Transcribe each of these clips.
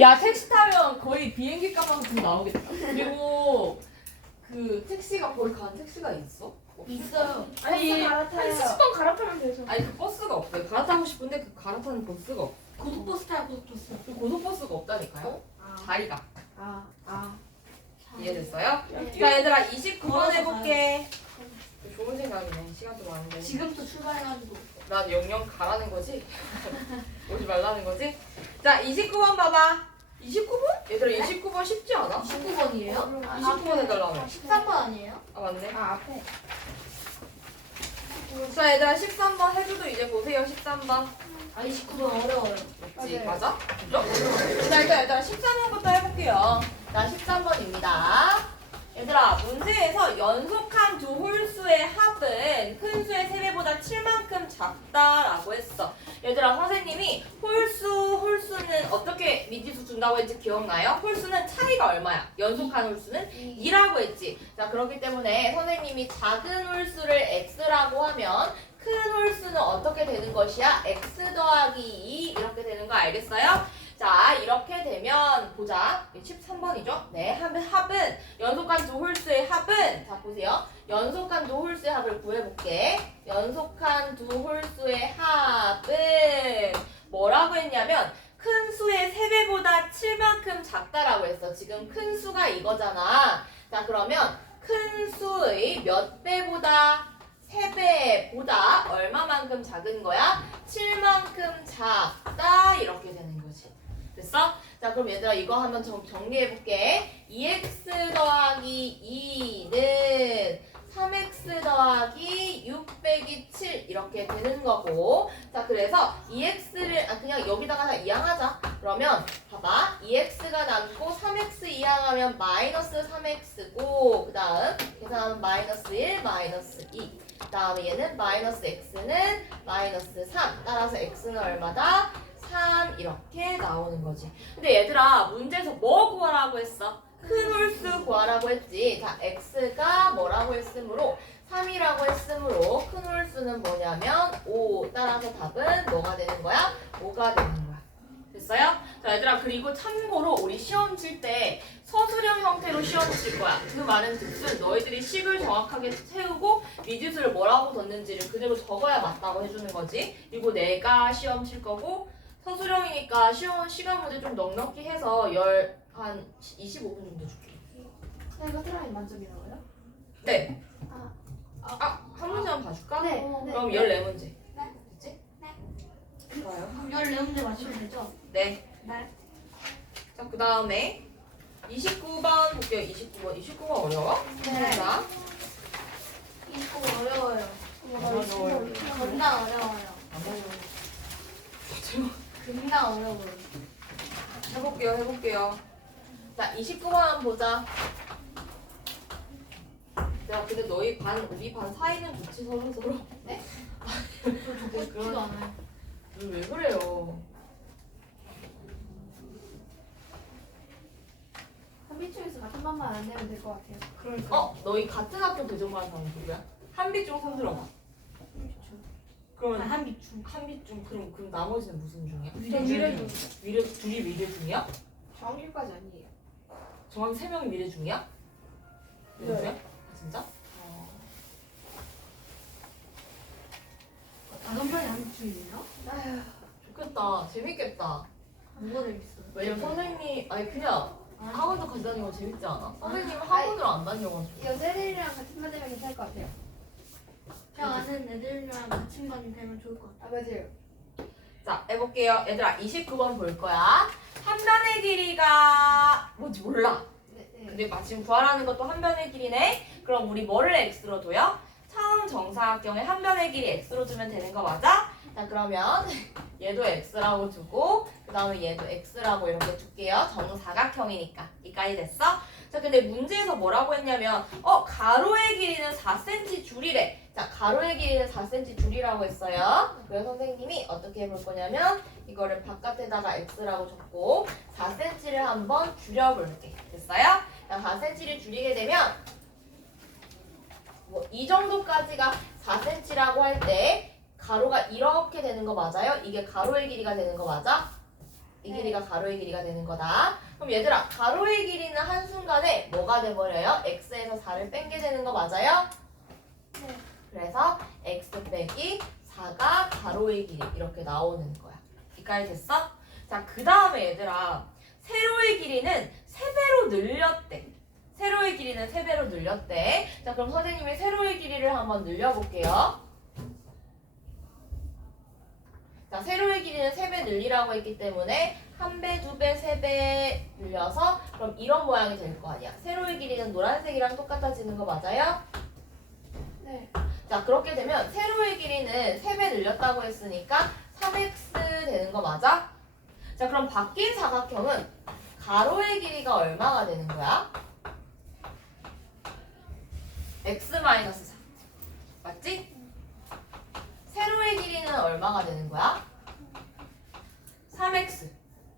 야 택시 타면 거의 비행기 값만큼 나오겠다. 그리고 그 택시가 거기 가는 택시가 있어? 있어요. 아니 버스 한 갈아타요. 10번 갈아타면 되죠. 아니 그 버스가 없어요. 갈아타고 싶은데 그 갈아타는 버스가 없어. 고속버스 타요, 고속버스. 그 고속버스가 없다니까요. 아, 자리가 아, 아. 이해됐어요? 네. 자 얘들아 29번 걸어서 해볼게. 좋은 생각이네. 시간도 많은데. 지금부터 출발해가지고. 난 영영 가라는 거지? 오지 말라는 거지? 자 29번 봐봐. 29번? 얘들아 29번 쉽지 않아? 29번이에요? 29번 해달라며. 13번 아니에요? 아 맞네. 아 앞에. 자 얘들아 13번 해주도 이제 보세요 13번. 아, 29번 어려워요. 맞지? 맞아? 그죠? 자 일단 얘들아 13번부터 해볼게요. 자 13번입니다. 얘들아 문제에서 연속한 두 홀수의 합은 큰 수의 3배보다 7만큼 작다라고 했어. 얘들아 선생님이 홀수 홀수는 어떻게 미지수 준다고 했지 기억나요? 홀수는 차이가 얼마야? 연속한 홀수는 2라고 했지. 자, 그렇기 때문에 선생님이 작은 홀수를 x라고 하면 큰 홀수는 어떻게 되는 것이야? x 더하기 2 이렇게 되는 거 알겠어요? 자, 이렇게 되면 보자. 13번이죠? 네, 합은, 합은 연속한 두 홀수의 합은 자, 보세요. 연속한 두 홀수의 합을 구해볼게. 연속한 두 홀수의 합은 뭐라고 했냐면 큰 수의 3배보다 7만큼 작다라고 했어. 지금 큰 수가 이거잖아. 자, 그러면 큰 수의 몇 배보다 3배보다 얼마만큼 작은 거야? 7만큼 작다 이렇게 되는 거지. 됐어? 자, 그럼 얘들아 이거 한번 정, 정리해볼게. 2x 더하기 2는 3x 더하기 6 빼기 7 이렇게 되는 거고 자 그래서 2x를 아 그냥 여기다가 다 이항하자 그러면 봐봐 2x가 남고 3x 이항하면 마이너스 3x고 그 다음 계산하면 마이너스 1 마이너스 2 다음에 얘는 마이너스 x는 마이너스 3 따라서 x는 얼마다? 3 이렇게 나오는 거지 근데 얘들아 문제에서 뭐 구하라고 했어? 큰 홀수 구하라고 했지 자 x가 뭐라고 했으므로 3이라고 했으므로 큰 홀수는 뭐냐면 5 따라서 답은 뭐가 되는 거야? 5가 되는 거야 됐어요? 자 얘들아 그리고 참고로 우리 시험 칠 때 서술형 형태로 시험 칠 거야 그 말은 즉슨 너희들이 식을 정확하게 세우고 미지수를 뭐라고 뒀는지를 그대로 적어야 맞다고 해주는 거지 그리고 내가 시험 칠 거고 서술형이니까 시험 시간 문제 좀 넉넉히 해서 열 한 25분 정도 줄게. 이거 트라이 만점이 나와요? 네. 아. 아, 한 문제만 봐줄까? 네. 그럼 14문제. 네. 됐지? 네. 좋아요. 그럼 14문제 맞추면 되죠? 네. 네. 자, 그 다음에 29번 볼게요. 29번. 29번 어려워? 네. 자, 29번 어려워요. 어려워요. 겁나 어려워요. 안 어려워. 겁나 어려워요. 해볼게요. 해볼게요. 자, 29번 한번 보자. 야, 근데 너희 반, 우리 반 사이는 좋지, 서로 서로. 쉽지도 않아요. 왜 그래요? 한비중에서 같은 반만 안 내면 될 것 같아요. 그러니까. 어? 너희 같은 학교 대전반 사람 누구야? 한비중 손들어봐. 그러면 한비중. 한비중 그럼 그럼 나머지는 무슨 중이야? 저 미래중. 미래 둘이 미래 중이야? 정규까지 아니에요. 정확히 세 명이 미래 중이야? 네. 아, 진짜? 어. 다섯 명이 한비중이에요? 아휴. 좋겠다. 재밌겠다. 뭐가 재밌어? 왜냐면 선생님 아니 그냥 아, 학원도 같이 다니는 거 재밌지 않아? 선생님 아니. 학원을 안 다녀가지고. 여자들이랑 같은 반 되면 괜찮을 것 같아요. 제가 아는 애들이랑 같이 반이 되면 좋을 것 같아요. 아 맞아요. 자 해볼게요. 얘들아 29번 볼 거야. 한 변의 길이가 뭔지 몰라. 네. 네. 근데 마침 구하라는 것도 한 변의 길이네. 그럼 우리 뭐를 x로 둬요? 처음 정사각형의 한 변의 길이 x로 두면 되는 거 맞아? 자 그러면 얘도 x라고 두고 그 다음에 얘도 x라고 이렇게 둘게요. 정사각형이니까 이까지 됐어? 자 근데 문제에서 뭐라고 했냐면 어 가로의 길이는 4cm 줄이래. 자 가로의 길이는 4cm 줄이라고 했어요. 그래서 선생님이 어떻게 해볼 거냐면 이거를 바깥에다가 x라고 적고 4cm를 한번 줄여볼게. 됐어요? 자, 4cm를 줄이게 되면 뭐 이 정도까지가 4cm라고 할때 가로가 이렇게 되는 거 맞아요? 이게 가로의 길이가 되는 거 맞아? 이 네. 길이가 가로의 길이가 되는 거다. 그럼 얘들아, 가로의 길이는 한순간에 뭐가 돼버려요? x에서 4를 뺀 게 되는 거 맞아요? 네. 그래서 x 빼기 4가 가로의 길이 이렇게 나오는 거야. 여기까지 됐어? 자, 그 다음에 얘들아, 세로의 길이는 3배로 늘렸대. 세로의 길이는 3배로 늘렸대. 자, 그럼 선생님이 세로의 길이를 한번 늘려볼게요. 자, 세로의 길이는 3배 늘리라고 했기 때문에 1배, 2배, 3배 늘려서 그럼 이런 모양이 될 거 아니야. 세로의 길이는 노란색이랑 똑같아지는 거 맞아요? 네. 자, 그렇게 되면 세로의 길이는 3배 늘렸다고 했으니까 3x 되는 거 맞아? 자, 그럼 바뀐 사각형은 가로의 길이가 얼마가 되는 거야? x-4 맞지? 세로의 길이는 얼마가 되는 거야? 3x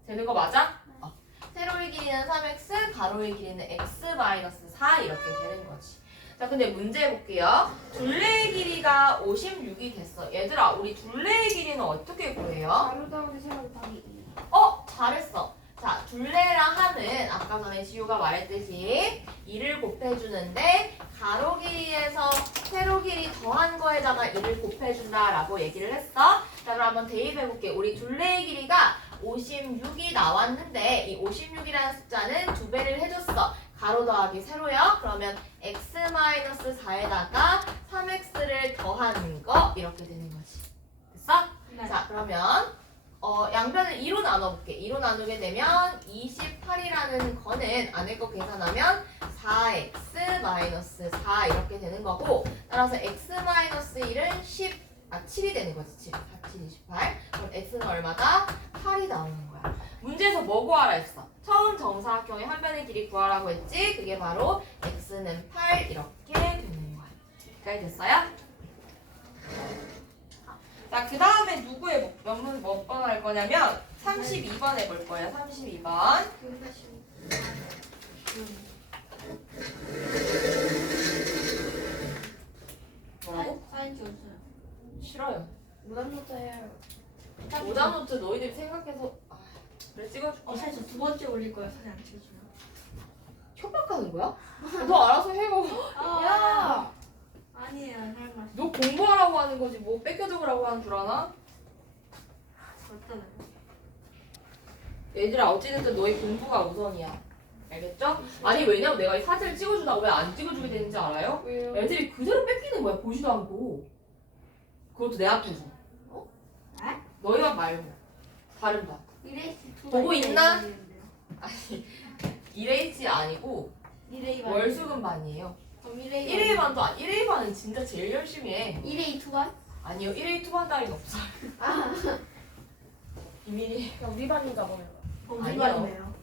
되는 거 맞아? 어. 세로의 길이는 3x, 가로의 길이는 x-4 이렇게 되는 거지. 자, 근데 문제 볼게요. 둘레의 길이가 56이 됐어. 얘들아, 우리 둘레의 길이는 어떻게 구해요? 가로 더하기 세로 곱하기 2. 어, 잘했어. 자, 둘레랑 하는 아까 전에 지우가 말했듯이 2를 곱해주는데 가로 길이에서 세로 길이 더한 거에다가 2를 곱해준다라고 얘기를 했어. 자, 그럼 한번 대입해볼게. 우리 둘레의 길이가 56이 나왔는데 이 56이라는 숫자는 두 배를 해줬어. 가로 더하기 세로요. 그러면 x-4에다가 3x를 더하는 거 이렇게 되는 거지. 됐어? 네. 자, 그러면 어, 양변을 2로 나눠볼게. 2로 나누게 되면 28이라는 거는 안에 거 계산하면 4x 4 이렇게 되는 거고 따라서 x 1은 10, 아 7이 되는 거지. 7, 4, 7, 28. 그럼 x는 얼마다? 8이 나오는 거야. 문제에서 뭐 구하라 했어? 처음 정사각형의 한 변의 길이 구하라고 했지? 그게 바로 x는 8 이렇게 되는 거야. 여기까지 됐어요? 자, 그 다음에 누구의 몇문 몇번 할 거냐면 32번 해볼 거예요. 32번. 뭐라고? 사인 줬어요. 싫어요. 무단노트 해요. 오다노트 너희들이 생각해서 아, 그래 찍어줄게. 어, 사실 저두 번째 올릴 거예요. 사진 안 찍어주면. 협박하는 거야? 너 알아서 해고. 야! 아니에요. 설마. 너 공부하라고 하는 거지 뭐 뺏겨먹으라고 하는 줄 아나? 어쩌나요? 얘들아 어찌됐든 너희 공부가 우선이야. 알겠죠? 아니 왜냐면 내가 이 사진을 찍어주다가 왜 안 찍어주게 되는지 알아요? 왜요? 애들이 그대로 뺏기는 거야 보지도 않고 그것도 내 앞에서 네? 너희만 말고 다른 반 이레이스 두 보고 번째 있나? 아니 1H 아니고 이레이. 월수금 반이에요 그럼 이레이 1A 반도 아 1A 반은 진짜 제일 열심히 해 이레이 두 반? 아니요 1A 투반 따위는 없어요 비밀이 야, 우리 반인가 보네. 어, 우리. 반이네요. 어,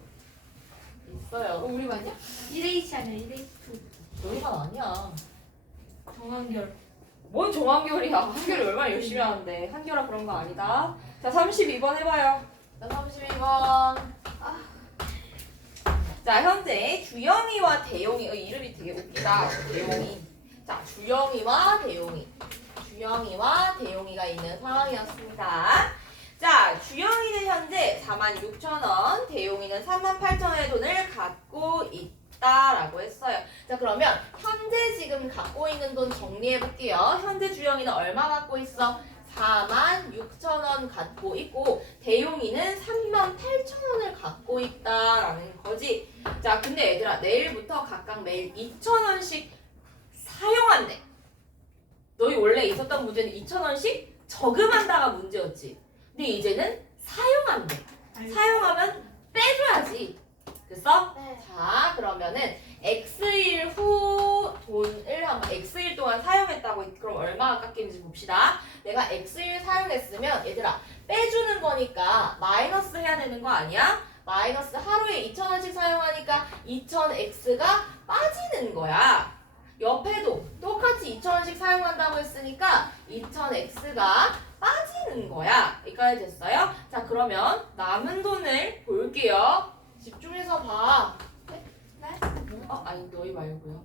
있어요 우리 반이야? 이레이스 아니야. 이레이스 두. 너희 반 아니야 정한결. 뭔 정한결이야 한결이 얼마나 열심히 하는데 한결아 그런 거 아니다 자 32번 해봐요 자 32번 자 현재 주영이와 대용이 어, 이름이 되게 웃기다. 대용이. 자 주영이와 대용이. 주영이와 대용이가 있는 상황이었습니다. 자 주영이는 현재 46,000원 대용이는 38,000원의 돈을 갖고 있다라고 했어요. 자 그러면 현재 지금 갖고 있는 돈 정리해 볼게요. 현재 주영이는 얼마 갖고 있어? 46,000원 갖고 있고 대용이는 38,000원을 갖고 있다라는 거지. 자, 근데 얘들아 내일부터 각각 매일 2,000원씩 사용한대. 너희 원래 있었던 문제는 2,000원씩 저금한다가 문제였지. 근데 이제는 사용한대. 사용하면 빼줘야지. 됐어? 네. 자, 그러면은 X일 후 돈을 한번 X일 동안 사용했다고 했- 그럼 얼마가 깎이는지 봅시다. 내가 X일 사용했으면 얘들아 빼주는 거니까 마이너스 해야 되는 거 아니야? 마이너스 하루에 2,000원씩 사용하니까 2,000X가 빠지는 거야. 옆에도 똑같이 2,000원씩 사용한다고 했으니까 2,000X가 빠지는 거야. 여기까지 됐어요? 자, 그러면 남은 돈을 볼게요. 집중해서 봐. 네? 어, 아니 너희 말고요.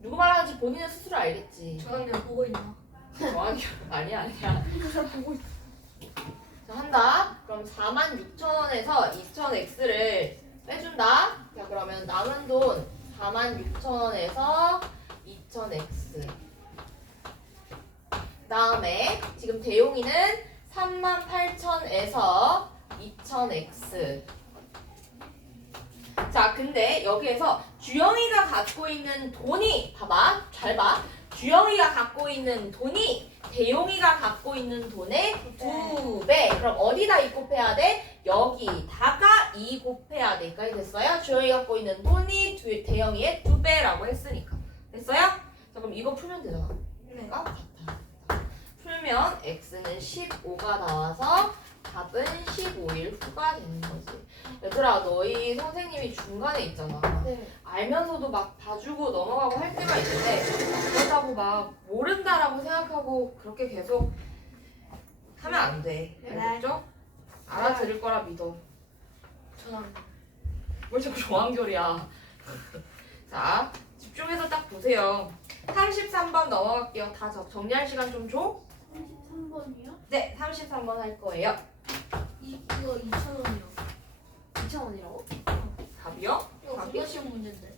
누구 말하는지 본인은 스스로 알겠지. 정한결 보고 있나? 정확히 아니야 아니야. 자 한다. 그럼 그럼 46,000원에서 2,000x를 빼준다. 자, 그러면 남은 돈 46,000원에서 2,000x. 다음에 지금 대용이는 38,000에서 2,000x. 자, 근데 여기에서 주영이가 갖고 있는 돈이 봐봐, 잘 봐. 주영이가 갖고 있는 돈이 대용이가 갖고 있는 돈의 두 배. 그럼 어디다 이 곱해야 돼? 여기다가 이 곱해야 돼. 여기까지 됐어요? 주영이 갖고 있는 돈이 두, 대영이의 두 배라고 했으니까. 됐어요? 자, 그럼 이거 풀면 되잖아. 네. 가 같아. 풀면 x는 15가 나와서 답은 15일 후가 되는 거지. 얘들아, 너희 선생님이 중간에 있잖아. 네. 알면서도 막 봐주고 넘어가고 할 때가 있는데 그렇다고 막 모른다라고 생각하고 그렇게 계속 하면 안 돼. 네. 알겠죠? 알아들을 거라 믿어. 저는 뭘 자꾸 조한결이야. 자, 집중해서 딱 보세요. 33번 넘어갈게요. 다 적- 정리할 시간 좀 줘? 33번이요? 네, 33번 할 거예요. 이거 2,000원이요. 2,000원이라고? 답이요? 이거 답이? 국어 시험 문제인데.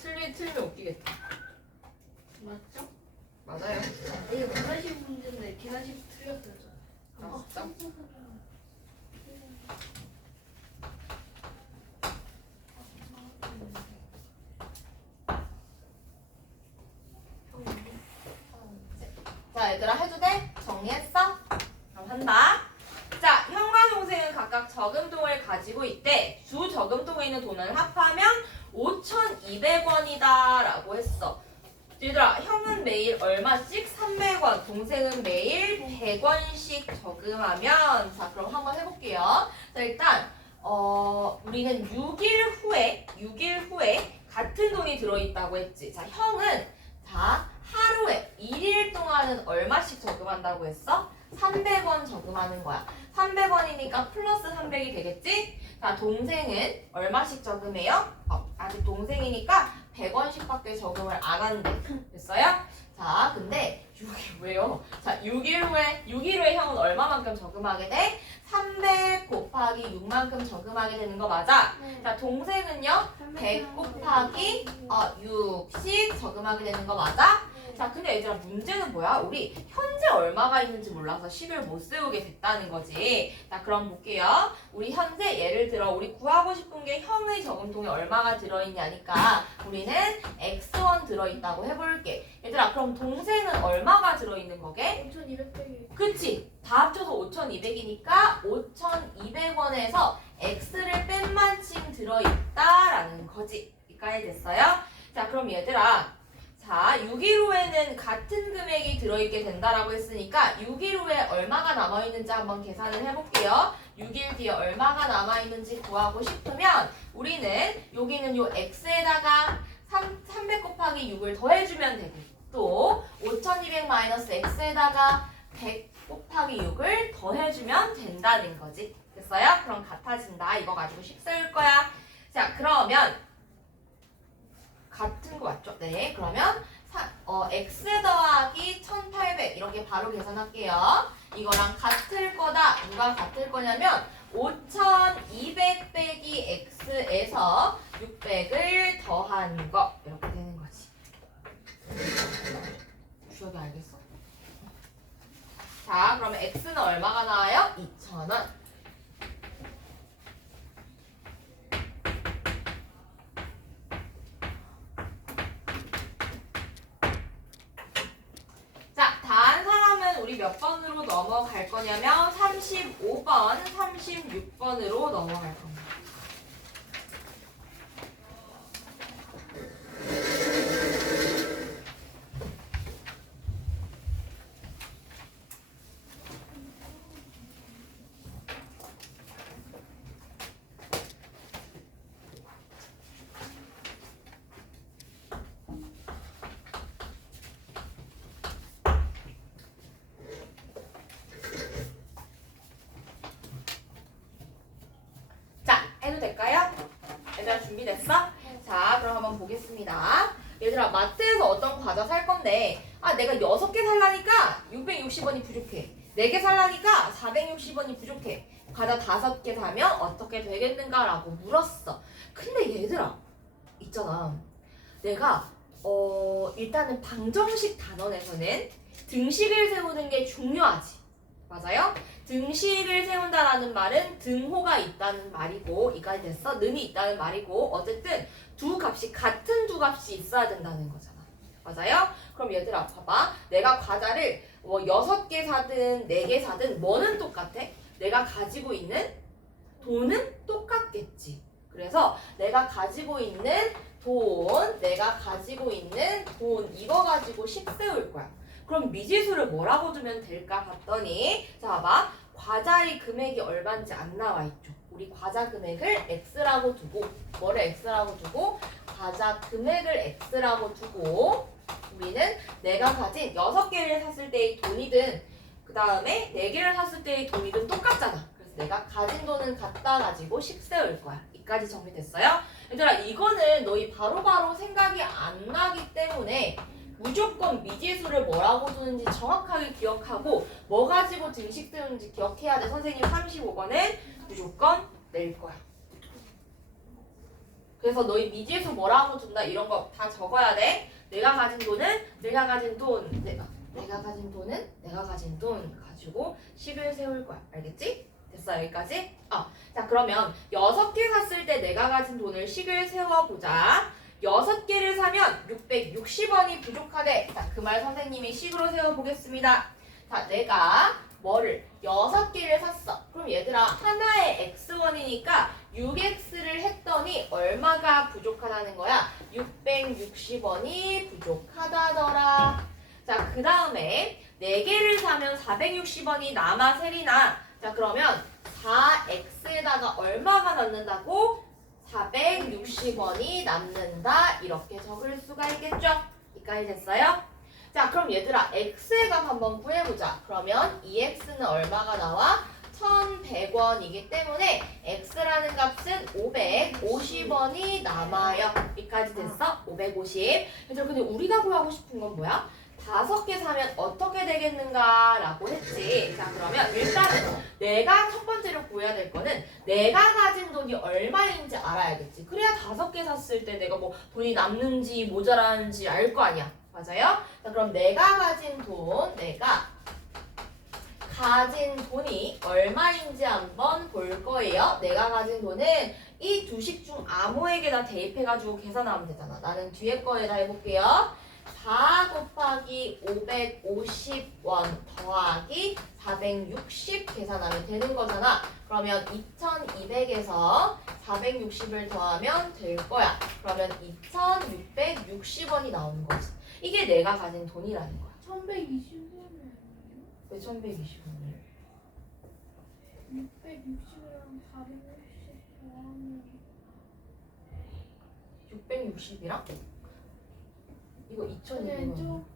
틀리, 틀리면 웃기겠다. 맞죠? 맞아요. 이거 국어 시험 문제인데 계산식 틀렸어요. 저. 아, 진짜? 자, 얘들아 해도 돼? 정리했어? 한다. 자, 형과 동생은 각각 저금통을 가지고 있대. 주 저금통에 있는 돈을 합하면 5,200원이다 라고 했어. 얘들아, 형은 매일 얼마씩? 300원. 동생은 매일 100원씩 저금하면 자, 그럼 한번 해볼게요. 자, 일단 어, 우리는 6일 후에 6일 후에 같은 돈이 들어있다고 했지. 자, 형은 자, 하루에 1일 동안은 얼마씩 저금한다고 했어? 300원 저금하는 거야. 300원이니까 플러스 300이 되겠지? 자, 동생은 얼마씩 저금해요? 어, 아직 동생이니까 100원씩밖에 저금을 안 한대. 됐어요? 자, 근데 6일 왜요? 자, 6일 후에 6일 후에 형은 얼마만큼 저금하게 돼? 300 곱하기 6만큼 저금하게 되는 거 맞아? 자, 동생은요? 100 곱하기 어, 60 저금하게 되는 거 맞아? 자, 근데 얘들아 문제는 뭐야? 우리 현재 얼마가 있는지 몰라서 10을 못 세우게 됐다는 거지. 자, 그럼 볼게요. 우리 현재 예를 들어 우리 구하고 싶은 게 형의 저금통에 얼마가 들어있냐니까 우리는 x1 들어있다고 해볼게. 얘들아, 그럼 동생은 얼마가 들어있는 거게? 5,200백이. 그치? 다 합쳐서 5,200이니까 5,200원에서 x를 뺀 만큼 들어있다라는 거지. 여기까지 됐어요? 자, 그럼 얘들아. 자, 6일 후에는 같은 금액이 들어있게 된다라고 했으니까 6일 후에 얼마가 남아있는지 한번 계산을 해볼게요. 6일 뒤에 얼마가 남아있는지 구하고 싶으면 우리는 여기는 요 x에다가 3, 300 곱하기 6을 더해주면 되고 또 5200 마이너스 x에다가 100 곱하기 6을 더해주면 된다는 거지. 됐어요? 그럼 같아진다. 이거 가지고 식 세울 거야. 자, 그러면 같은 거 맞죠? 네. 그러면 사, 어, x 더하기 1800 이렇게 바로 계산할게요. 이거랑 같을 거다. 누가 같을 거냐면 5200 빼기 x에서 600을 더한 거 이렇게 되는 거지. 주혁이 알겠어? 자, 그러면 x는 얼마가 나와요? 2,000원. 자, 다한 사람은 우리 몇 번으로 넘어갈 거냐면 35번, 36번으로 넘어갈 겁니다. 자, 해도 될까요? 얘들아 준비됐어? 자, 그럼 한번 보겠습니다. 얘들아, 마트에서 어떤 과자 살 건데, 아, 내가 6개 살라니까 660원이 부족해. 4개 살라니까 460원이 부족해. 과자 5개 사면 어떻게 되겠는가 라고 물었어. 근데 얘들아, 있잖아. 내가 어 일단은 방정식 단원에서는 등식을 세우는 게 중요하지. 맞아요? 등식을 세운다라는 말은 등호가 있다는 말이고 이까지 됐어? 는이 있다는 말이고 어쨌든 두 값이 같은 두 값이 있어야 된다는 거잖아. 맞아요? 그럼 얘들아 봐봐. 내가 과자를 뭐 여섯 개 사든 네개 사든 뭐는 똑같아? 내가 가지고 있는 돈은 똑같겠지. 그래서 내가 가지고 있는 돈, 내가 가지고 있는 돈 이거 가지고 식 세울 거야. 그럼 미지수를 뭐라고 두면 될까 봤더니 자 봐봐 과자의 금액이 얼마인지 안 나와 있죠. 우리 과자 금액을 x라고 두고 뭐를 x라고 두고 과자 금액을 x라고 두고 우리는 내가 가진 여섯 개를 샀을 때의 돈이든 그 다음에 네 개를 샀을 때의 돈이든 똑같잖아. 그래서 내가 가진 돈은 갖다 가지고 식 세울 거야. 이까지 정리됐어요? 얘들아 이거는 너희 바로바로 생각이 안 나기 때문에 무조건 미지수를 뭐라고 두는지 정확하게 기억하고 뭐 가지고 등식 세우는지 기억해야 돼. 선생님 35번은 무조건 낼 거야. 그래서 너희 미지수 뭐라고 둔다 이런 거 다 적어야 돼. 내가 가진 돈은 내가 가진 돈 내가 내가 가진 돈은 내가 가진 돈 가지고 식을 세울 거야. 알겠지? 됐어 여기까지? 어. 자 그러면 여섯 개 샀을 때 내가 가진 돈을 식을 세워보자. 여섯 개를 사면 660원이 부족하대. 자, 그 말 선생님이 식으로 세워보겠습니다. 자, 내가 뭐를 여섯 개를 샀어. 그럼 얘들아, 하나에 x1이니까 6x를 했더니 얼마가 부족하다는 거야? 660원이 부족하다더라. 자, 그 다음에 네 개를 사면 460원이 남아 세리나. 자, 그러면 4x에다가 얼마가 남는다고? 460원이 남는다 이렇게 적을 수가 있겠죠? 이까지 됐어요? 자 그럼 얘들아 x의 값 한번 구해보자 그러면 2x는 얼마가 나와? 1100원이기 때문에 x라는 값은 550원이 남아요 여기까지 됐어? 550 얘들아 근데 우리가 구하고 싶은 건 뭐야? 다섯 개 사면 어떻게 되겠는가 라고 했지 자 그러면 일단은 내가 첫 번째로 구해야 될 거는 내가 가진 돈이 얼마인지 알아야겠지. 그래야 다섯 개 샀을 때 내가 뭐 돈이 남는지 모자라는지 알 거 아니야. 맞아요? 자, 그럼 내가 가진 돈, 내가 가진 돈이 얼마인지 한번 볼 거예요. 내가 가진 돈은 이 두 식 중 아무에게나 대입해가지고 계산하면 되잖아. 나는 뒤에 거에다 해볼게요. 4 곱하기 550원 더하기 460 계산하면 되는 거잖아. 그러면 2200에서 460을 더하면 될 거야. 그러면 2660원이 나오는 거지. 이게 내가 가진 돈이라는 거야. 1120원이에요. 왜 1120원을? 660이랑 460 더하면 660이랑? 이거 그냥 2200원.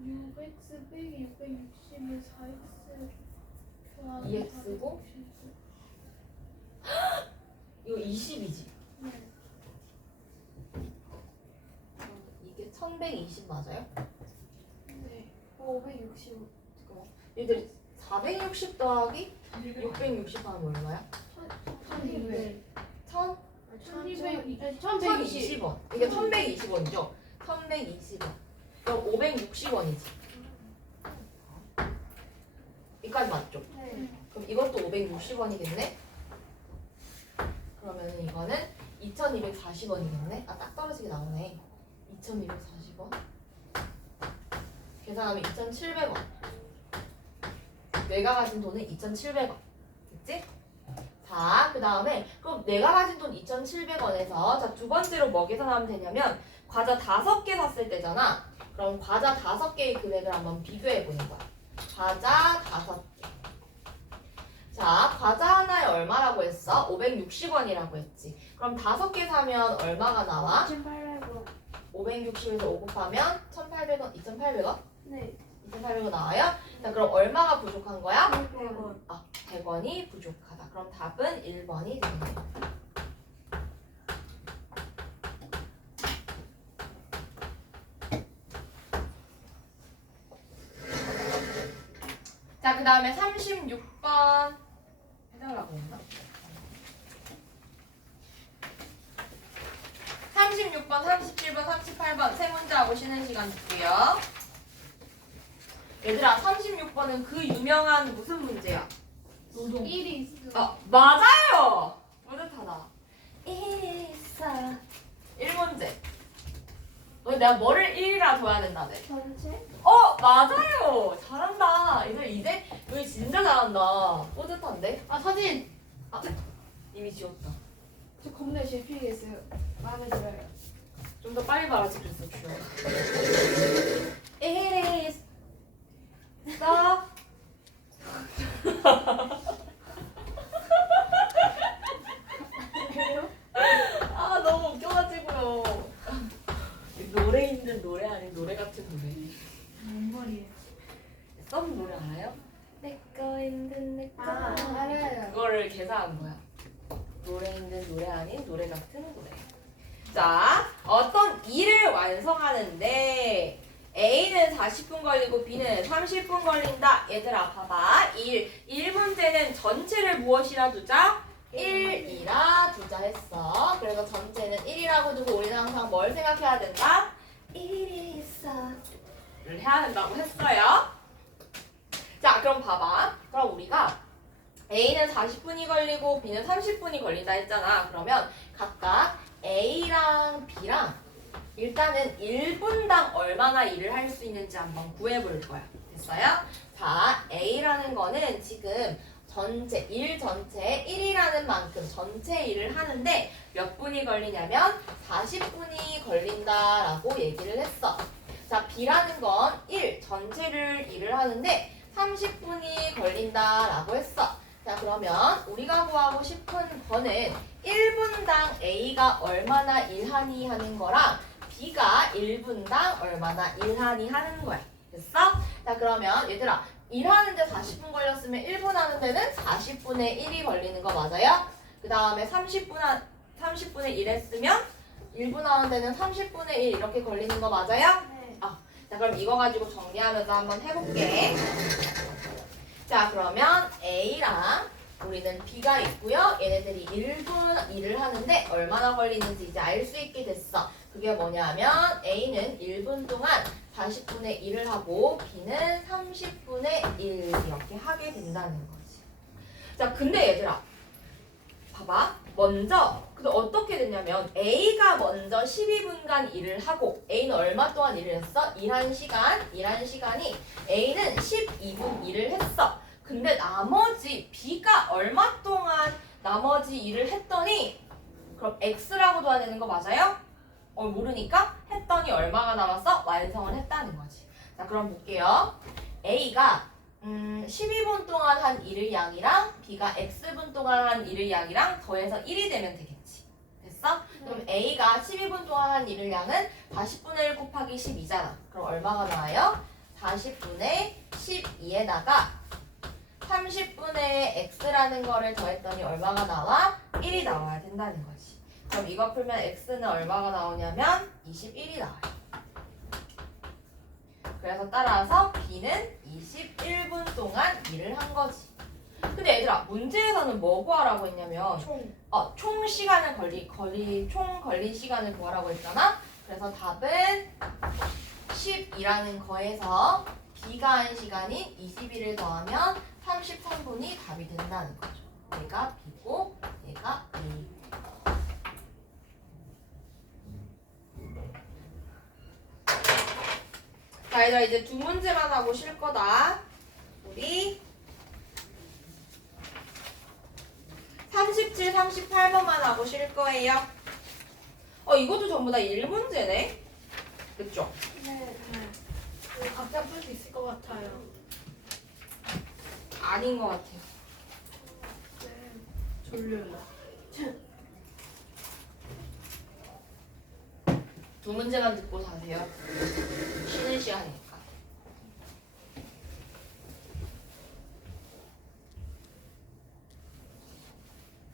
6x 빼기 660에 4x 더하기 2x 고? 460. 이거 20이지. 네. 이게 1120 맞아요? 네. 560. 잠깐만. 얘들 460 더하기 660 하면 얼마야? 1200. 1000? 1200. 1020원. 이게 1120원이죠? 1120원. 그럼 560원이지. 이까지 맞죠? 네. 그럼 이것도 560원이겠네? 그러면 이거는 2240원이겠네? 아, 딱 떨어지게 나오네. 2240원. 계산하면 2700원. 내가 가진 돈은 2700원. 됐지? 자, 그 다음에, 그럼 내가 가진 돈 2700원에서, 자, 두 번째로 뭐 계산하면 되냐면, 과자 다섯 개 샀을 때잖아. 그럼 과자 다섯 개의 금액을 한번 비교해 보는 거야. 과자 다섯 개. 자, 과자 하나에 얼마라고 했어? 560원이라고 했지. 그럼 다섯 개 사면 얼마가 나와? 2800원. 560에서 5 곱하면 1,800원, 2,800원? 네. 2,800원 나와요? 자, 그럼 얼마가 부족한 거야? 100원. 아, 100원이 부족하다. 그럼 답은 1번이 되네. 다음에 36번 해달라고 했나? 36번, 37번, 38번 세 문제 하고 쉬는 시간 줄게요. 얘들아, 36번은 그 유명한 무슨 문제야? 노동. 1이 있어. 어, 맞아요! 뿌듯하다. 있어. 1문제. 너 내가 뭐를 1이라 둬야 된다네. 전체? 어, 맞아요! 잘한다. 이거 이제, 여기 진짜 잘한다. 뿌듯한데? 아 사진. 이미 지웠다. 저 겁나 JPEG했어요. 마음에 들어요. 좀 더 빨리 말하지 그랬어, 주영. It is. stop. 아, 너무 웃겨가지고요. 노래 있는 노래 아닌 노래 같은 노래. 뭔 말이에요? 썸 노래 알아요? 내거 있는 내거. 아, 알아요. 그거를 계산한 거야. 노래 있는 노래 아닌 노래 같은 노래. 자, 어떤 일을 완성하는데 A는 40분 걸리고 B는 30분 걸린다. 얘들아, 봐봐. 1. 1문제는 전체를 무엇이라 두자? 1이라 두자 했어. 그래서 전체는 1이라고 두고 우리는 항상 뭘 생각해야 된다? 1이 있어. 를 해야 된다고 했어요. 자, 그럼 봐봐. 그럼 우리가 A는 40분이 걸리고 B는 30분이 걸린다 했잖아. 그러면 각각 A랑 B랑 일단은 1분당 얼마나 일을 할 수 있는지 한번 구해 볼 거야. 됐어요? 자, A라는 거는 지금 전체, 일 전체 1이라는 만큼 전체 일을 하는데 몇 분이 걸리냐면 40분이 걸린다라고 얘기를 했어. 자, B라는 건 1 전체를 일을 하는데 30분이 걸린다라고 했어. 자, 그러면 우리가 구하고 싶은 거는 1분당 A가 얼마나 일하니 하는 거랑 B가 1분당 얼마나 일하니 하는 거야. 됐어? 자, 그러면 얘들아, 일하는데 40분 걸렸으면 1분 하는 데는 40분의 1이 걸리는 거 맞아요? 그 다음에 30분 한, 30분의 1 했으면 1분 하는 데는 30분의 1 이렇게 걸리는 거 맞아요? 네. 자 그럼 이거 가지고 정리하면서 한번 해볼게. 자 그러면 A랑 우리는 B가 있고요. 얘네들이 1분 일을 하는데 얼마나 걸리는지 이제 알 수 있게 됐어. 그게 뭐냐면 A는 1분 동안 40분의 1을 하고 B는 30분의 1 이렇게 하게 된다는 거지. 자 근데 얘들아 봐봐. 먼저 근데 어떻게 됐냐면 A가 먼저 12분간 일을 하고 A는 얼마 동안 일을 했어? 일한 시간, 일한 시간이 A는 12분 일을 했어. 근데 나머지 B가 얼마 동안 나머지 일을 했더니 그럼 X라고 둬야 되는 거 맞아요? 어 모르니까 했더니 얼마가 남았어? 완성을 했다는 거지. 자 그럼 볼게요. A가 음, 12분 동안 한 일의 양이랑 B가 X분 동안 한 일의 양이랑 더해서 1이 되면 되겠지. 됐어? 그럼 A가 12분 동안 한 일의 양은 40분의 1 곱하기 12잖아. 그럼 얼마가 나와요? 40분의 12에다가 30분의 X라는 거를 더했더니 얼마가 나와? 1이 나와야 된다는 거지. 그럼 이거 풀면 X는 얼마가 나오냐면 21이 나와요. 그래서 따라서 B는 21분 동안 일을 한 거지. 근데 얘들아 문제에서는 뭐 구하라고 했냐면 총. 어, 총 시간을 걸리 걸리 총 걸린 시간을 구하라고 했잖아. 그래서 답은 10이라는 거에서 B가 한 시간인 21을 더하면 33분이 답이 된다는 거죠. 얘가 B고 얘가 A. 자, 얘들아 이제 두 문제만 하고 쉴 거다. 우리 37, 38번만 하고 쉴 거예요. 어, 이것도 전부 다 1문제네? 그쵸? 네. 이거 각자 풀 수 있을 것 같아요. 아닌 것 같아요. 네. 졸려요. 두 문제만 듣고 자세요. 쉬는 시간이니까.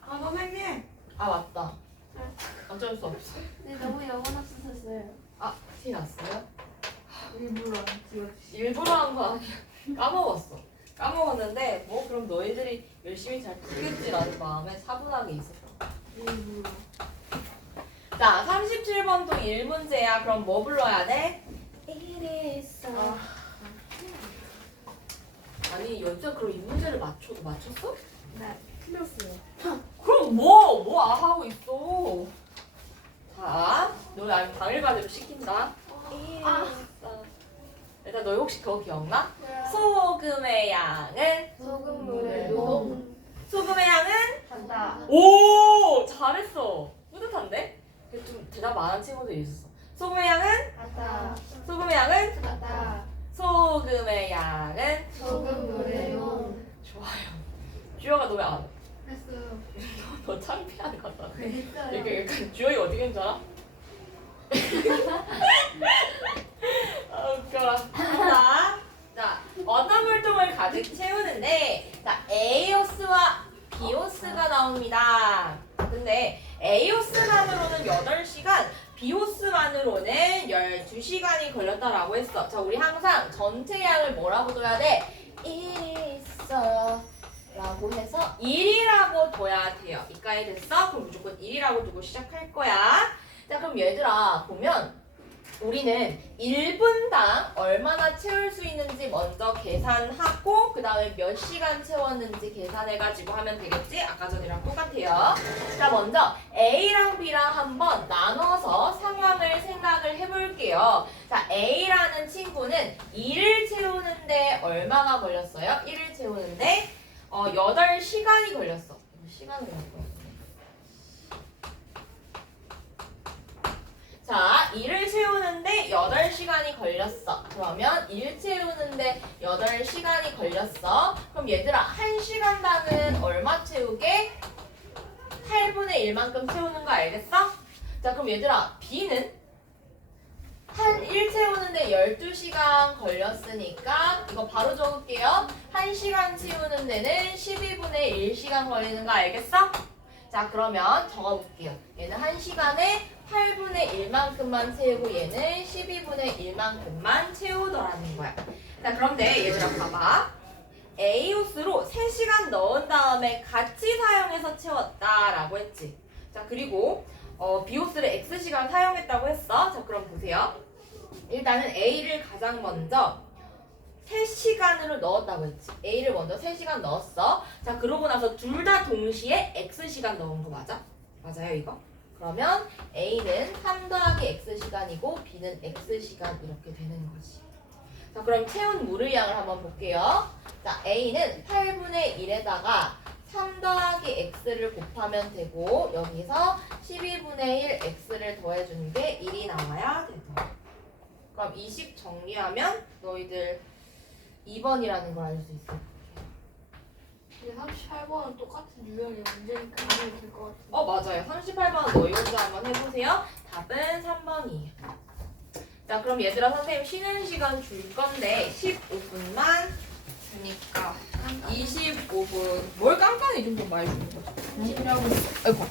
아 선생님. 아, 맞다. 어쩔 수 없어. 네, 너무 영혼 없으셨어요. 아, 티 났어요? 일부러 안 찍었지. 일부러 한 거 아니야. 까먹었어. 까먹었는데 뭐 그럼 너희들이 열심히 잘 풀겠지라는 마음에 차분하게 있었어. 자, 37번 또 1문제야. 그럼 뭐 불러야 돼? 이랬어. 아니, 연주야 그럼 이 문제를 맞춰, 맞췄어? 네. 틀렸어요. 그럼 뭐, 뭐 아 하고 있어. 자, 너희 아니 당일과제로 시킨다. 이랬어. 일단 너희 혹시 그거 기억나? 소금의 양은? 소금물에 녹. 소금의 양은? 간다. 오! 잘했어. 뿌듯한데? 좀 대답 안 한 친구들이 있었어. 소금의 양은? 갔다. 소금의 양은? 갔다. 소금의 양은? 소금물에 녹. 좋아요. 주혁아 너 왜안 해? 했어요. 너 창피한 것 같다. 했어요. 이렇게 약간 주혁이 어떻게 된줄 알아? 아, 웃겨라. 자, 자, 어떤 물통을 가득 채우는데, 자, 에이오스와 비오스가 나옵니다. 근데 에이오스만으로는 8시간, 비오스만으로는 12시간이 걸렸다라고 했어. 자, 우리 항상 전체 양을 뭐라고 둬야 돼? 1이 있어. 라고 해서 1이라고 둬야 돼요. 이까지 됐어? 그럼 무조건 1이라고 두고 시작할 거야. 자, 그럼 얘들아, 보면 우리는 1분당 얼마나 채울 수 있는지 먼저 계산하고 그 다음에 몇 시간 채웠는지 계산해가지고 하면 되겠지? 아까 전이랑 똑같아요. 자 먼저 A랑 B랑 한번 나눠서 상황을 생각을 해볼게요. 자 A라는 친구는 2를 채우는데 얼마나 걸렸어요? 1을 채우는데 어, 8시간이 걸렸어. 시간을 자, 1을 채우는데 8 걸렸어. 그러면 1 채우는데 8시간이 걸렸어. 그럼 얘들아, 1시간당은 얼마 채우게? 8분의 1만큼 채우는 거 알겠어? 자, 그럼 얘들아, B는 한 1 채우는데 12시간 걸렸으니까 이거 바로 적을게요. 1시간 채우는 데는 12분의 1시간 걸리는 거 알겠어? 자, 그러면 적어볼게요. 얘는 1시간에 8분의 1만큼만 채우고 얘는 12분의 1만큼만 채우더라는 거야. 자, 그런데 얘들아 봐봐. A호스로 3시간 넣은 다음에 같이 사용해서 채웠다라고 했지. 자, 그리고 어, B호스를 X시간 사용했다고 했어. 자, 그럼 보세요. 일단은 A를 가장 먼저 3시간으로 넣었다고 했지. A를 먼저 3시간 넣었어. 자, 그러고 나서 둘 다 동시에 X시간 넣은 거 맞아? 맞아요, 이거? 그러면 A는 3 더하기 X시간이고 B는 X시간 이렇게 되는 거지. 자, 그럼 채운 물의 양을 한번 볼게요. 자, A는 8분의 1에다가 3 더하기 X를 곱하면 되고 여기서 12분의 1 X를 더해주는 게 1이 나와야 되죠. 그럼 이 식 정리하면 너희들 2번이라는 걸 알 수 있어. 근데 38번은 똑같은 유형의 문제니까 하면 될것 같은데. 어 맞아요. 38번 너희 혼자 한번 해보세요. 답은 3번이에요. 자 그럼 얘들아 선생님 쉬는 시간 줄 건데 15분만 주니까 25분 뭘 깜깜이 좀좀 많이 주는 거지? 쉬라고 아이고